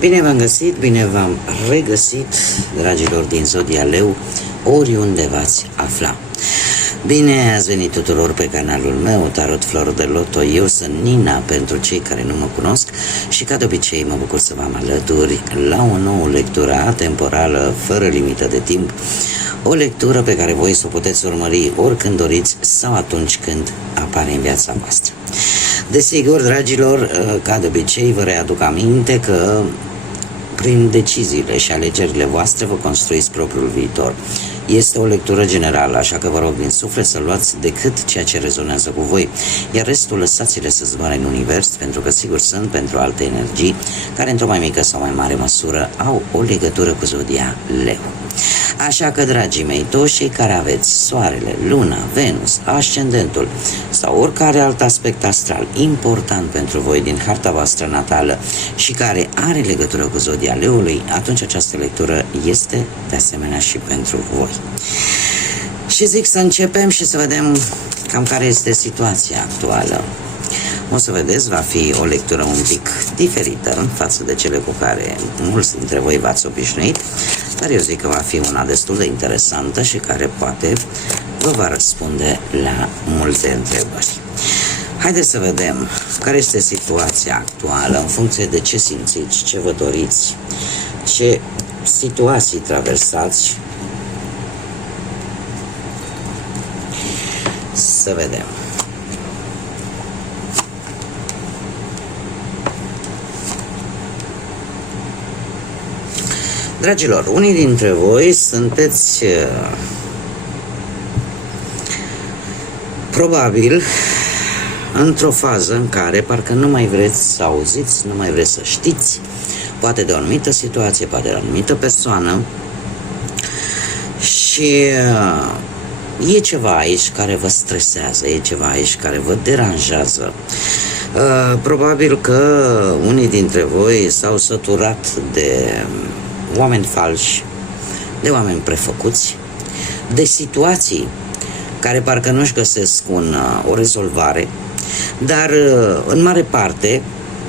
Bine v-am găsit, bine v-am regăsit, dragilor din Zodia Leu, oriunde v-ați afla. Bine ați venit tuturor pe canalul meu, Tarot Flor de Loto. Eu sunt Nina, pentru cei care nu mă cunosc, și ca de obicei mă bucur să vă am alături la o nouă lectură atemporală, fără limită de timp. O lectură pe care voi să o puteți urmări oricând doriți sau atunci când apare în viața voastră. Desigur, dragilor, ca de obicei vă readuc aminte că prin deciziile și alegerile voastre vă construiți propriul viitor. Este o lectură generală, așa că vă rog din suflet să luați decât ceea ce rezonează cu voi, iar restul lăsați-le să zboare în univers, pentru că sigur sunt pentru alte energii care într-o mai mică sau mai mare măsură au o legătură cu Zodia Leu. Așa că, dragii mei, toți cei care aveți Soarele, Luna, Venus, Ascendentul sau oricare alt aspect astral important pentru voi din harta voastră natală și care are legătură cu Zodia Leului, atunci această lectură este de asemenea și pentru voi. Și zic să începem și să vedem cam care este situația actuală. O să vedeți, va fi o lectură un pic diferită față de cele cu care mulți dintre voi v-ați obișnuit, dar eu zic că va fi una destul de interesantă și care poate vă va răspunde la multe întrebări. Haideți să vedem care este situația actuală în funcție de ce simțiți, ce vă doriți, ce situații traversați. Să vedem. Dragilor, unii dintre voi sunteți probabil într-o fază în care parcă nu mai vreți să auziți, nu mai vreți să știți, poate de o anumită situație, poate de o anumită persoană, și e ceva aici care vă stresează, e ceva aici care vă deranjează. Probabil că unii dintre voi s-au săturat de oameni falși, de oameni prefăcuți, de situații care parcă nu-și găsesc o rezolvare, dar în mare parte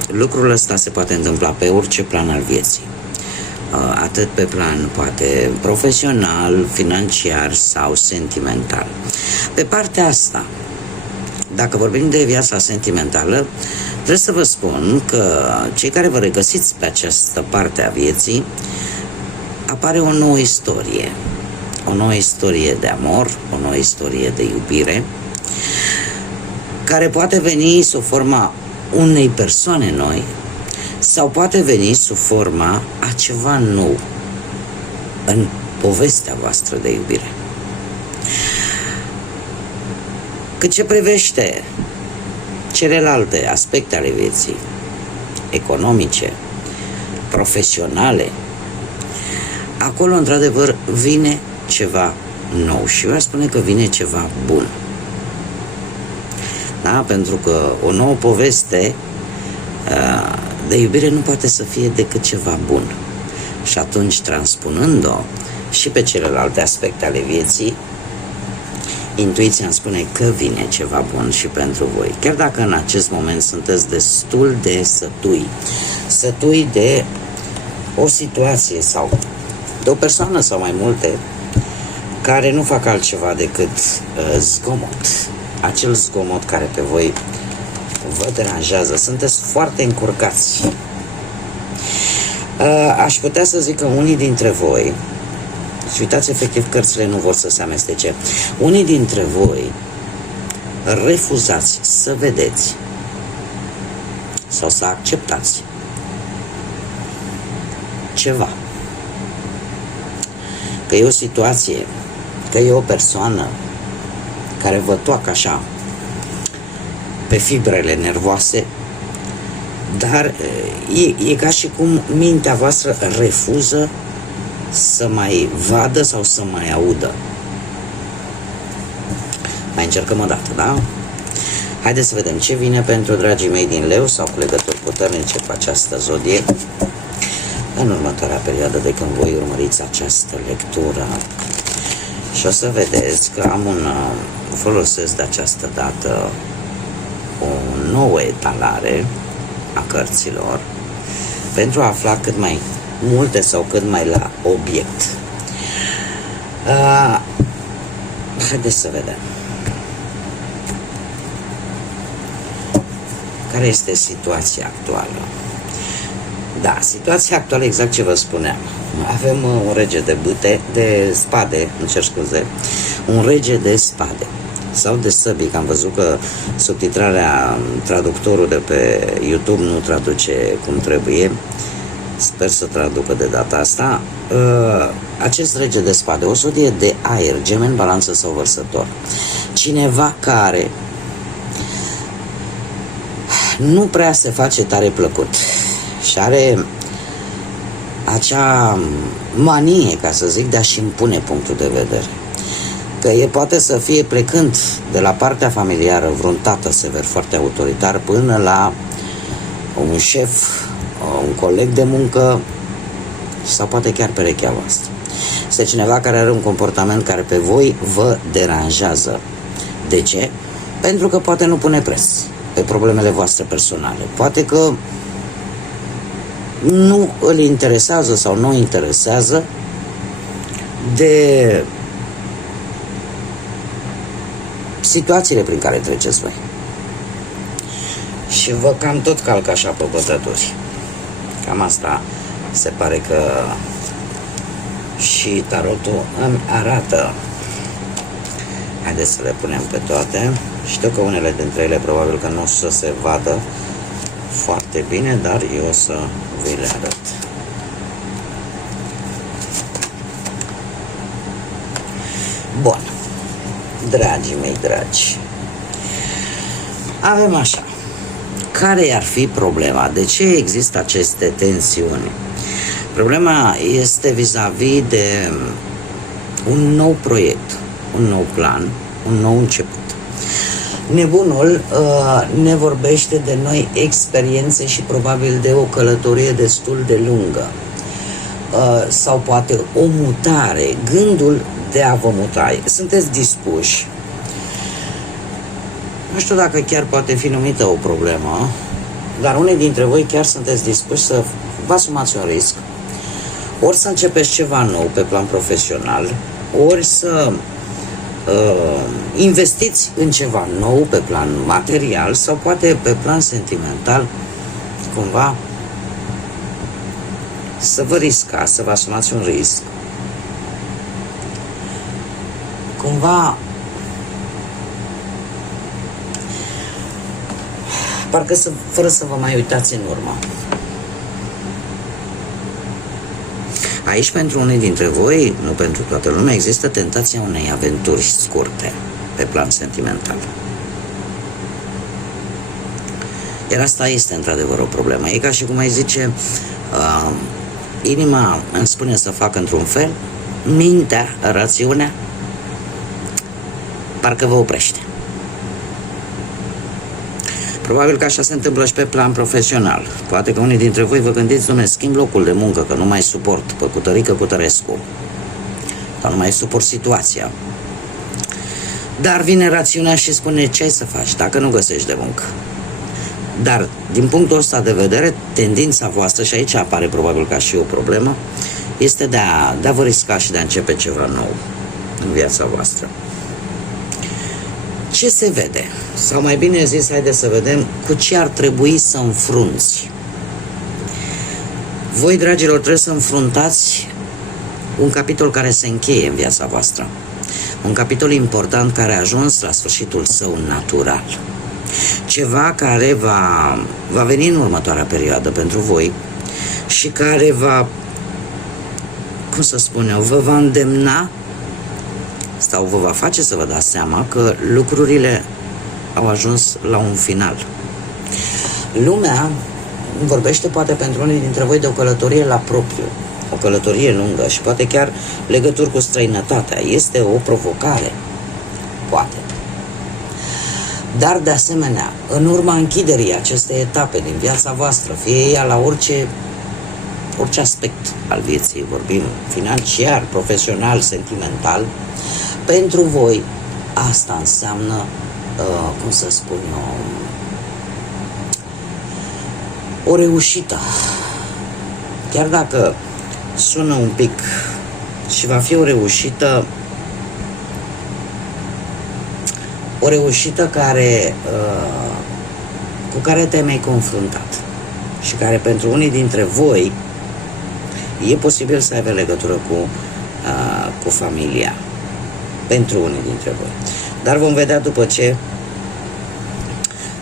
lucrul ăsta se poate întâmpla pe orice plan al vieții, atât pe plan poate profesional, financiar sau sentimental. Pe partea asta, dacă vorbim de viața sentimentală, trebuie să vă spun că cei care vă regăsiți pe această parte a vieții, apare o nouă istorie. O nouă istorie de amor, o nouă istorie de iubire, care poate veni sub forma unei persoane noi sau poate veni sub forma a ceva nou în povestea voastră de iubire. Cât ce privește celelalte aspecte ale vieții, economice, profesionale, acolo, într-adevăr, vine ceva nou și eu aș spune că vine ceva bun. Da? Pentru că o nouă poveste de iubire nu poate să fie decât ceva bun. Și atunci, transpunând-o și pe celelalte aspecte ale vieții, intuiția îmi spune că vine ceva bun și pentru voi. Chiar dacă în acest moment sunteți destul de sătui de o situație sau de o persoană sau mai multe care nu fac altceva decât zgomot. Acel zgomot care pe voi vă deranjează. Sunteți foarte încurcați. Aș putea să zic că unii dintre voi, și uitați, efectiv, cărțile nu vor să se amestece, unii dintre voi refuzați să vedeți sau să acceptați ceva. Că e o situație, că e o persoană care vă toacă așa pe fibrele nervoase, dar e ca și cum mintea voastră refuză să mai vadă sau să mai audă. Mai încercăm o dată, da? Haideți să vedem ce vine pentru dragii mei din Leu sau cu legături puternice cu această zodie în următoarea perioadă de când voi urmăriți această lectură. Și o să vedeți că folosesc de această dată o nouă etalare a cărților pentru a afla cât mai multe sau cât mai la obiect. Haideți să vedem. Care este situația actuală? Da, situația actuală, exact ce vă spuneam. Avem un rege de spade, îmi cer scuze, un rege de spade sau de săbii, că am văzut că subtitrarea, traductorul de pe YouTube nu traduce cum trebuie. Sper să traducă de data asta. Acest rege de spade, o sodie de aer, gemen, balanță sau vărsător. Cineva care nu prea se face tare plăcut și are acea manie, ca să zic, de a-și impune punctul de vedere. Că e poate să fie plecând de la partea familiară vreun tată sever, foarte autoritar, până la un șef, un coleg de muncă sau poate chiar perechea voastră. Este cineva care are un comportament care pe voi vă deranjează. De ce? Pentru că poate nu pune preț pe problemele voastre personale. Poate că nu îl interesează sau nu interesează de situațiile prin care treceți voi. Și vă cam tot calcă așa pe bătături. Cam asta se pare că și tarotul îmi arată. Haideți să le punem pe toate. Știu că unele dintre ele probabil că nu o să se vadă foarte bine, dar eu o să vi le arăt. Bun, dragii mei dragi, avem așa. Care ar fi problema? De ce există aceste tensiuni? Problema este vis-a-vis de un nou proiect, un nou plan, un nou început. Nebunul ne vorbește de noi experiențe și probabil de o călătorie destul de lungă. Sau poate o mutare, gândul de a vă muta. Sunteți dispuși? Nu știu dacă chiar poate fi numită o problemă, dar unii dintre voi chiar sunteți dispuși să vă asumați un risc, ori să începeți ceva nou pe plan profesional, ori să investiți în ceva nou pe plan material sau poate pe plan sentimental, cumva să vă riscați, să vă asumați un risc, cumva parcă fără să vă mai uitați în urmă. Aici, pentru unii dintre voi, nu pentru toată lumea, există tentația unei aventuri scurte pe plan sentimental. Iar asta este într-adevăr o problemă. E ca și cum ai zice, inima îmi spune să fac într-un fel, mintea, rațiunea, parcă vă oprește. Probabil că așa se întâmplă și pe plan profesional. Poate că unii dintre voi vă gândiți, dom'le, schimb locul de muncă, că nu mai suport pe Cutărică Cutărescu, că nu mai suport situația. Dar vine rațiunea și spune, ce ai să faci dacă nu găsești de muncă? Dar, din punctul ăsta de vedere, tendința voastră, și aici apare probabil ca și o problemă, este de a vă risca și de a începe ceva nou în viața voastră. Ce se vede? Sau mai bine zis, haideți să vedem cu ce ar trebui să înfrunți. Voi, dragilor, trebuie să înfruntați un capitol care se încheie în viața voastră. Un capitol important care a ajuns la sfârșitul său natural. Ceva care va veni în următoarea perioadă pentru voi și care cum să spun eu, vă va îndemna sau vă va face să vă dați seama că lucrurile au ajuns la un final. Lumea vorbește poate pentru unii dintre voi de o călătorie la propriu, o călătorie lungă și poate chiar legături cu străinătatea. Este o provocare, poate. Dar de asemenea, în urma închiderii acestei etape din viața voastră, fie ea la orice aspect al vieții, vorbim financiar, profesional, sentimental, pentru voi asta înseamnă, cum să spun eu, o reușită, chiar dacă sună un pic și va fi o reușită care, cu care te-ai mai confruntat și care pentru unii dintre voi e posibil să aibă legătură cu familia, pentru unii dintre voi. Dar vom vedea după ce,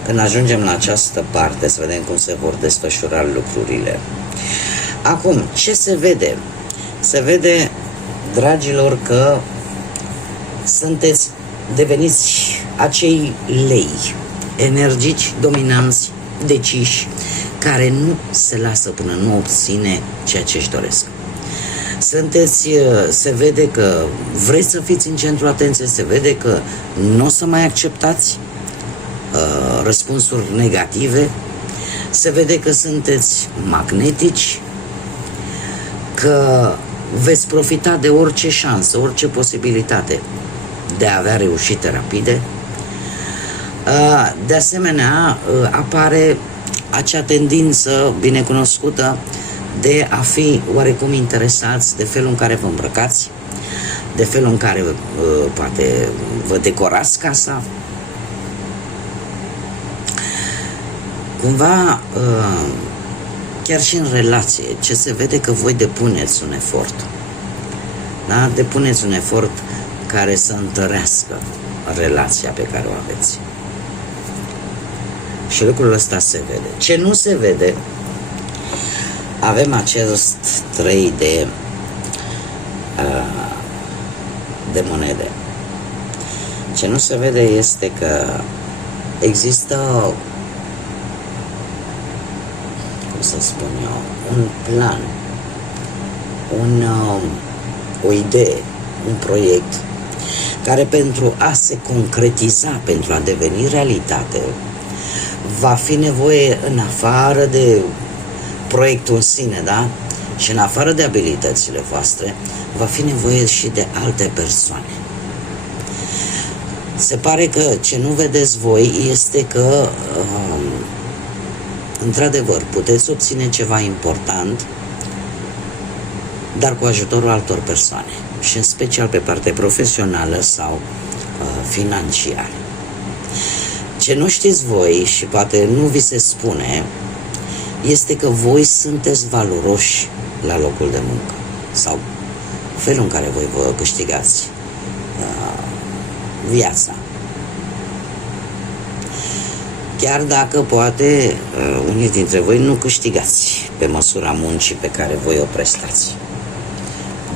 când ajungem la această parte, să vedem cum se vor desfășura lucrurile. Acum, ce se vede? Se vede, dragilor, că deveniți acei lei, energici, dominanți, deciși, care nu se lasă până nu obține ceea ce își doresc. Se vede că vreți să fiți în centrul atenției, se vede că nu o să mai acceptați răspunsuri negative, se vede că sunteți magnetici, că veți profita de orice șansă, orice posibilitate de a avea reușite rapide. De asemenea, apare acea tendință binecunoscută de a fi oarecum interesați de felul în care vă îmbrăcați, de felul în care poate vă decorați casa. Cumva, chiar și în relație, ce se vede că voi depuneți un efort. Da? Depuneți un efort care să întărească relația pe care o aveți. Și lucrul ăsta se vede. Ce nu se vede, avem acest 3 de monede. Ce nu se vede este că există, cum să spun eu, un plan, o idee, un proiect care, pentru a se concretiza, pentru a deveni realitate, va fi nevoie, în afară de proiectul în sine, da? Și în afară de abilitățile voastre, va fi nevoie și de alte persoane. Se pare că ce nu vedeți voi este că, într-adevăr, puteți obține ceva important, dar cu ajutorul altor persoane, și în special pe partea profesională sau financiară. Ce nu știți voi și poate nu vi se spune este că voi sunteți valoroși la locul de muncă sau felul în care voi vă câștigați viața. Chiar dacă poate unii dintre voi nu câștigați pe măsura muncii pe care voi o prestați.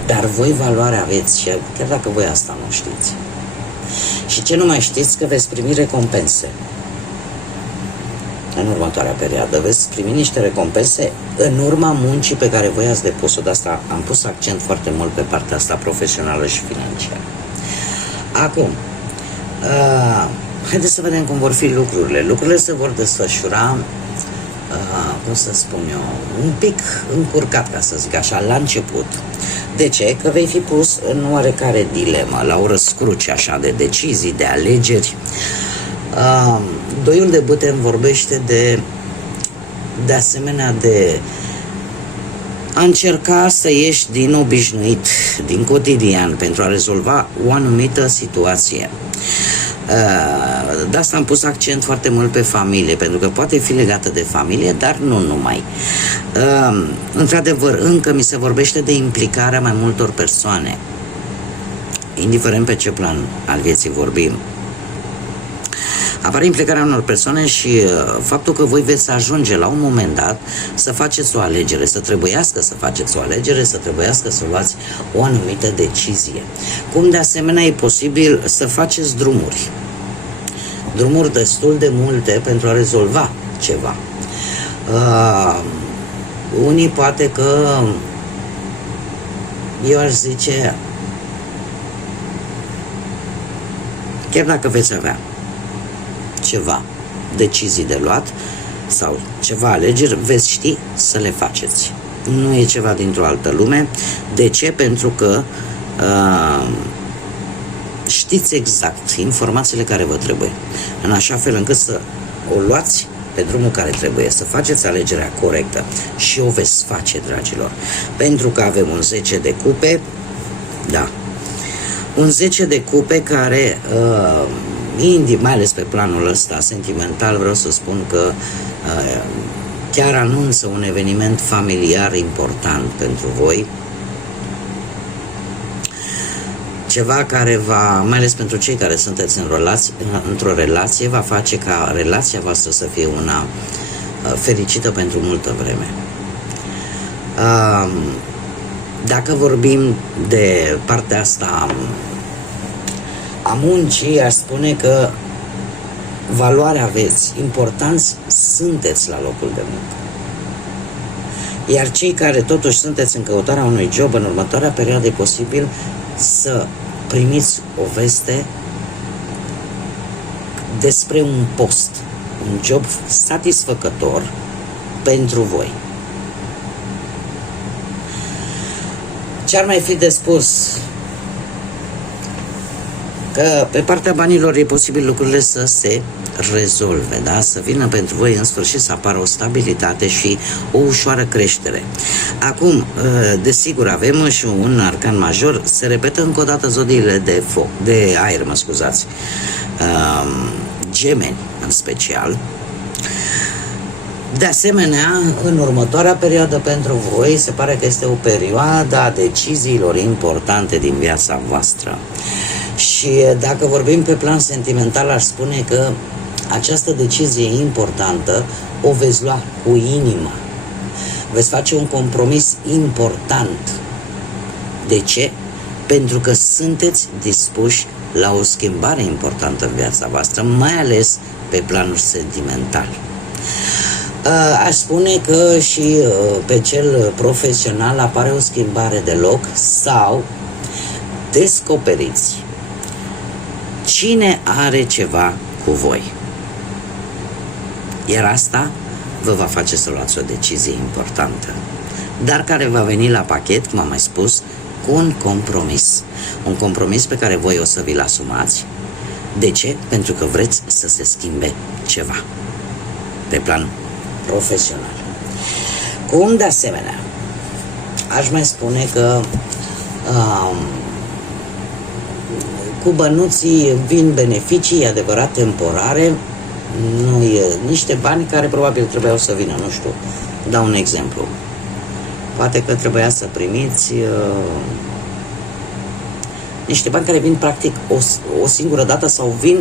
Dar voi valoare aveți, și chiar dacă voi asta nu știți. Și ce nu mai știți, că veți primi recompense. În următoarea perioadă veți primi niște recompense în urma muncii pe care voi ați depus-o. De asta am pus accent foarte mult pe partea asta profesională și financiară. Acum, haideți să vedem cum vor fi lucrurile. Lucrurile se vor desfășura, cum să spun eu, un pic încurcat, ca să zic așa, la început. De ce? Că vei fi pus în oarecare dilemă, la o răscruce așa de decizii, de alegeri. Doiul de bâte îmi vorbește de asemenea de a încerca să ieși din obișnuit, din cotidian, pentru a rezolva o anumită situație. De asta am pus accent foarte mult pe familie, pentru că poate fi legată de familie, dar nu numai. Într-adevăr, încă mi se vorbește de implicarea mai multor persoane, indiferent pe ce plan al vieții vorbim. Apare implicarea unor persoane și faptul că voi veți ajunge la un moment dat să faceți o alegere, să trebuiască să faceți o alegere, să trebuiască să luați o anumită decizie. Cum de asemenea e posibil să faceți drumuri destul de multe pentru a rezolva ceva. Unii poate că, eu aș zice, chiar dacă veți avea ceva decizii de luat sau ceva alegeri, veți ști să le faceți. Nu e ceva dintr-o altă lume. De ce? Pentru că știți exact informațiile care vă trebuie, în așa fel încât să o luați pe drumul care trebuie, să faceți alegerea corectă și o veți face, dragilor. Pentru că avem un 10 de cupe, da, un 10 de cupe care, mai ales pe planul ăsta sentimental, vreau să spun că chiar anunță un eveniment familiar important pentru voi. Ceva care va, mai ales pentru cei care sunteți într-o relație, va face ca relația voastră să fie una fericită pentru multă vreme. Dacă vorbim de partea asta a muncii, aș spune că valoare aveți, importanți sunteți la locul de muncă. Iar cei care totuși sunteți în căutarea unui job, în următoarea perioadă e posibil să primiți o veste despre un post, un job satisfăcător pentru voi. Ce-ar mai fi de spus? Că pe partea banilor e posibil lucrurile să se rezolve, da? Să vină pentru voi în sfârșit să apară o stabilitate și o ușoară creștere. Acum, desigur, avem și un arcan major, se repetă încă o dată zodiile de aer, mă scuzați, Gemeni în special. De asemenea, în următoarea perioadă pentru voi se pare că este o perioadă a deciziilor importante din viața voastră. Și dacă vorbim pe plan sentimental, aș spune că această decizie importantă o veți lua cu inima. Veți face un compromis important. De ce? Pentru că sunteți dispuși la o schimbare importantă în viața voastră, mai ales pe planul sentimental. Aș spune că și pe cel profesional apare o schimbare de loc sau descoperiți cine are ceva cu voi. Iar asta vă va face să luați o decizie importantă, dar care va veni la pachet, cum am mai spus, cu un compromis. Un compromis pe care voi o să vi-l asumați. De ce? Pentru că vreți să se schimbe ceva pe plan profesional. Cum de asemenea, aș mai spune că cu bănuții vin beneficii, adevărat, temporare, nu e niște bani care probabil trebuiau să vină, nu știu, dau un exemplu. Poate că trebuia să primiți niște bani care vin practic o singură dată sau vin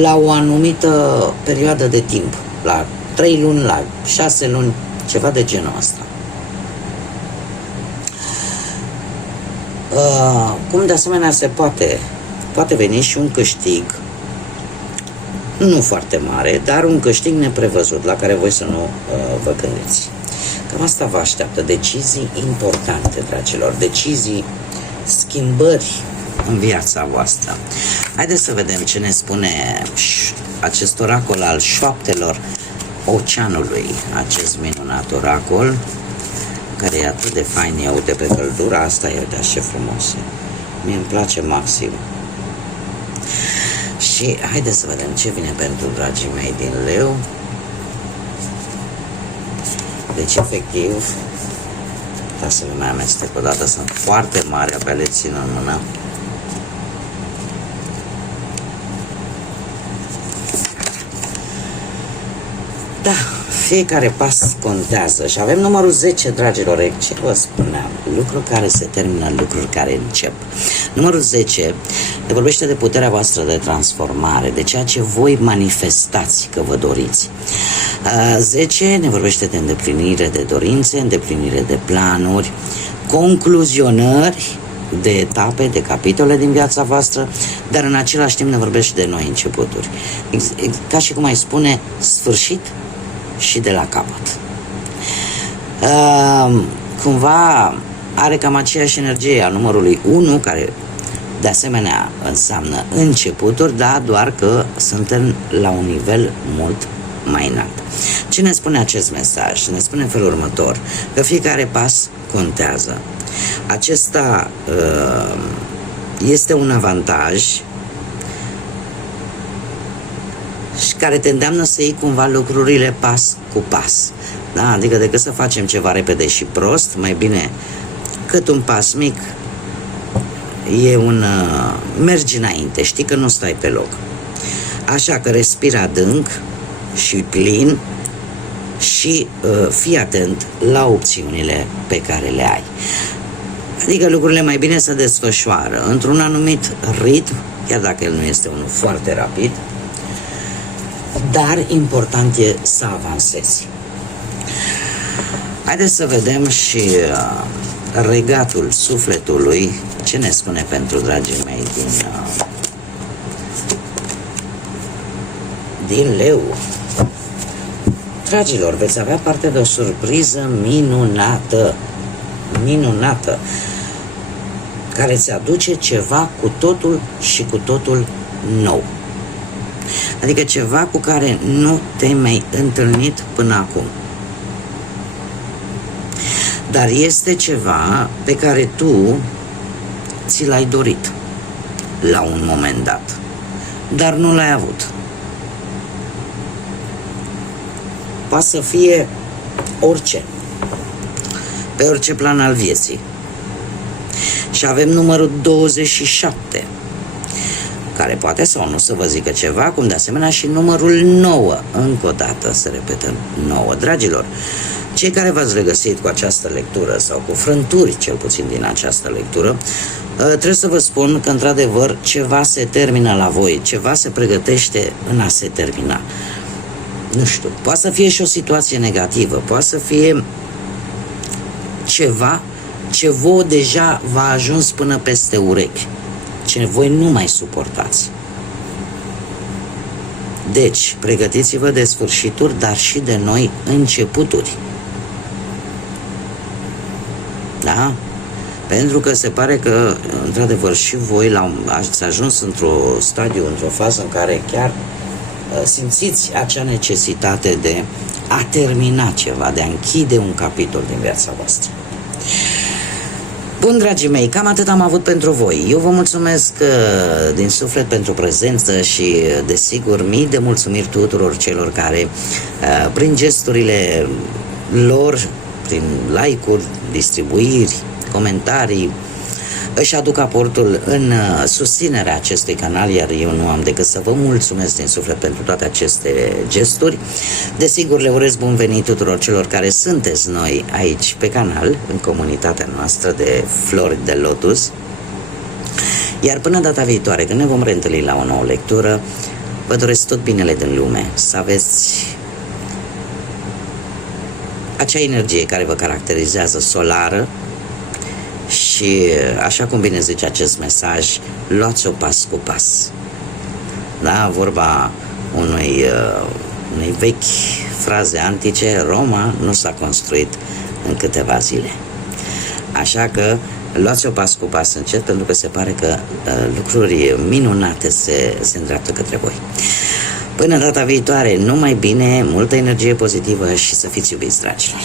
la o anumită perioadă de timp, la 3 luni, la 6 luni, ceva de genul ăsta. Cum de asemenea se poate veni și un câștig, nu foarte mare, dar un câștig neprevăzut, la care voi să nu vă gândiți. Cam asta vă așteaptă, decizii importante, dragilor, decizii, schimbări în viața voastră. Haideți să vedem ce ne spune acest oracol al șoaptelor oceanului, acest minunat oracol, care e atât de fain. Ia uite pe căldura asta, ia uite ce frumos e. Mie îmi place maxim. Și haideți să vedem ce vine pentru dragii mei din Leu. Deci, efectiv, da, să nu mai amestec o dată, sunt foarte mari, abia le țin în mână. Da, fiecare pas contează și avem numărul 10, dragilor, ce vă spuneam, lucruri care se termină, lucruri care încep. Numărul 10 ne vorbește de puterea voastră de transformare, de ceea ce voi manifestați că vă doriți. 10 ne vorbește de îndeplinire de dorințe, îndeplinire de planuri, concluzionări de etape, de capitole din viața voastră, dar în același timp ne vorbește de noi începuturi. Ca și cum ai spune, sfârșit și de la capăt. Cumva are cam aceeași energie a numărului 1, care de asemenea înseamnă începuturi, dar doar că suntem la un nivel mult mai înalt. Ce ne spune acest mesaj? Ne spune în felul următor, că fiecare pas contează. Acesta este un avantaj care te îndeamnă să iei cumva lucrurile pas cu pas. Da? Adică decât să facem ceva repede și prost, mai bine cât un pas mic e mergi înainte, știi că nu stai pe loc. Așa că respiri adânc și plin și fii atent la opțiunile pe care le ai. Adică lucrurile mai bine se desfășoară într-un anumit ritm, chiar dacă el nu este unul foarte rapid, dar important e să avansezi. Haideți să vedem și regatul sufletului, ce ne spune pentru dragii mei din leu. Dragilor, veți avea parte de o surpriză minunată, care îți aduce ceva cu totul și cu totul nou. Adică ceva cu care nu te-ai mai întâlnit până acum. Dar este ceva pe care tu ți l-ai dorit la un moment dat, dar nu l-ai avut. Poate să fie orice, pe orice plan al vieții. Și avem numărul 27, care poate sau nu să vă zică ceva, cum de asemenea și numărul 9, încă o dată se repetă 9. Dragilor, cei care v-ați regăsit cu această lectură sau cu frânturi, cel puțin din această lectură, trebuie să vă spun că într-adevăr ceva se termină la voi, ceva se pregătește în a se termina. Nu știu, poate să fie și o situație negativă, poate să fie ceva ce voi deja v-a ajuns până peste urechi, ce voi nu mai suportați. Deci, pregătiți-vă de sfârșituri, dar și de noi începuturi. Da? Pentru că se pare că, într-adevăr, și voi ați ajuns într-un stadiu, într-o fază în care chiar simțiți acea necesitate de a termina ceva, de a închide un capitol din viața voastră. Bun, dragii mei, cam atât am avut pentru voi. Eu vă mulțumesc din suflet pentru prezență și, desigur, mii de mulțumiri tuturor celor care, prin gesturile lor, prin like-uri, distribuiri, comentarii, își aduc aportul în susținerea acestui canal, iar eu nu am decât să vă mulțumesc din suflet pentru toate aceste gesturi. Desigur, le urez bun venit tuturor celor care sunteți noi aici pe canal, în comunitatea noastră de flori de lotus. Iar până data viitoare, când ne vom reîntâlni la o nouă lectură, vă doresc tot binele din lume, să aveți acea energie care vă caracterizează, solară. Și, așa cum bine zice acest mesaj, luați-o pas cu pas. Da, vorba unei vechi fraze antice, Roma nu s-a construit în câteva zile. Așa că luați-o pas cu pas încet, pentru că se pare că lucruri minunate se îndreaptă către voi. Până data viitoare, numai bine, multă energie pozitivă și să fiți iubiți, dragilor!